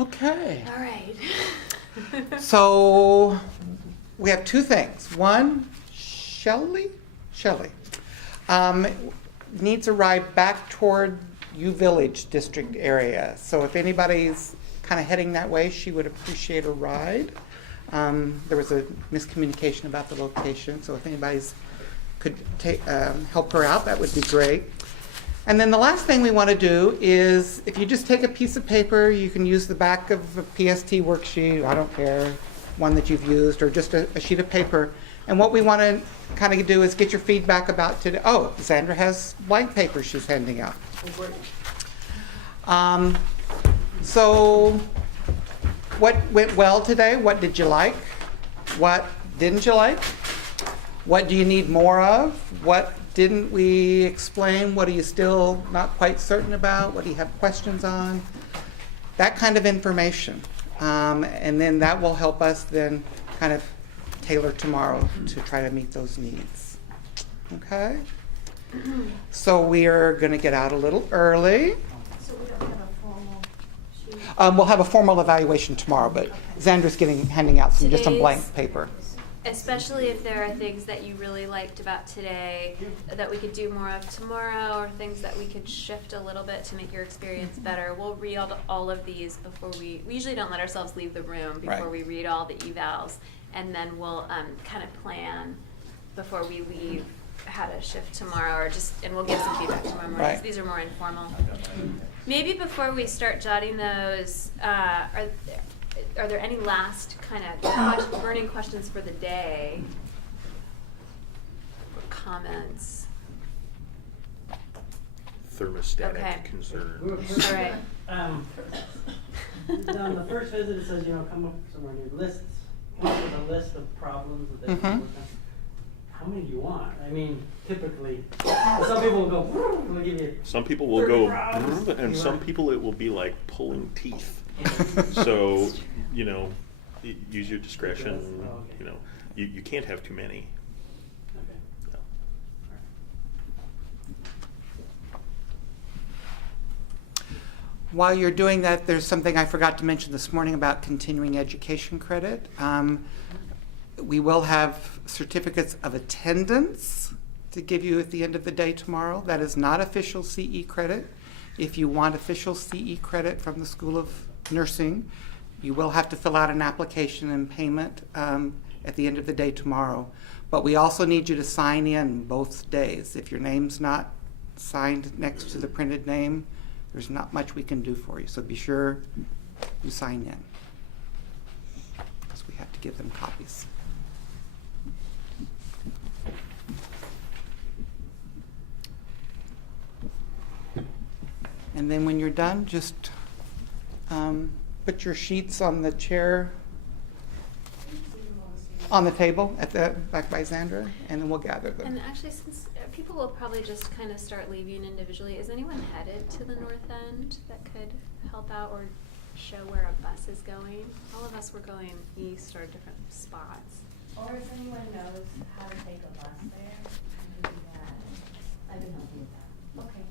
Okay. All right. So we have two things. One, Shelley needs a ride back toward U Village district area. So if anybody's kind of heading that way, she would appreciate a ride. There was a miscommunication about the location, so if anybody's could help her out, that would be great. And then the last thing we want to do is, if you just take a piece of paper, you can use the back of a PST worksheet, I don't care, one that you've used, or just a sheet of paper. And what we want to kind of do is get your feedback about today. Oh, Sandra has blank paper she's handing out. So what went well today? What did you like? What didn't you like? What do you need more of? What didn't we explain? What are you still not quite certain about? What do you have questions on? That kind of information. And then that will help us then kind of tailor tomorrow to try to meet those needs. Okay? So we are going to get out a little early. So we don't have a formal sheet? We'll have a formal evaluation tomorrow, but Xandra's handing out just some blank Today's- paper. Especially if there are things that you really liked about today that we could do more of tomorrow, or things that we could shift a little bit to make your experience better. We'll read all of these before we usually don't let ourselves leave the room before Right. we read all the evals, and then we'll kind of plan before we leave how to shift tomorrow, and we'll give some feedback tomorrow morning. Right. So these are more informal. Maybe before we start jotting those, are there any last kind of burning questions for the day? Or comments? Thermostatic Okay. concern. All right. On the first visit, it says, come up somewhere new lists, come up with a list of problems that they can work on. How many do you want? I mean, typically, some people will go, we'll give you. Some people will 30 go, problems. and some people it will be like pulling teeth. So, use your discretion. Oh, okay. You can't have too many. Okay. No. While you're doing that, there's something I forgot to mention this morning about continuing education credit. We will have certificates of attendance to give you at the end of the day tomorrow. That is not official CE credit. If you want official CE credit from the School of Nursing, you will have to fill out an application and payment at the end of the day tomorrow. But we also need you to sign in both days. If your name's not signed next to the printed name, there's not much we can do for you. So be sure you sign in, because we have to give them copies. And then when you're done, just put your sheets on the chair, on the table at the back by Xandra, and then we'll gather them. And actually, since people will probably just kind of start leaving individually, is anyone headed to the north end that could help out or show where a bus is going? All of us were going east or different spots. Or if anyone knows how to take a bus there, I can do that. I can help you with that. Okay.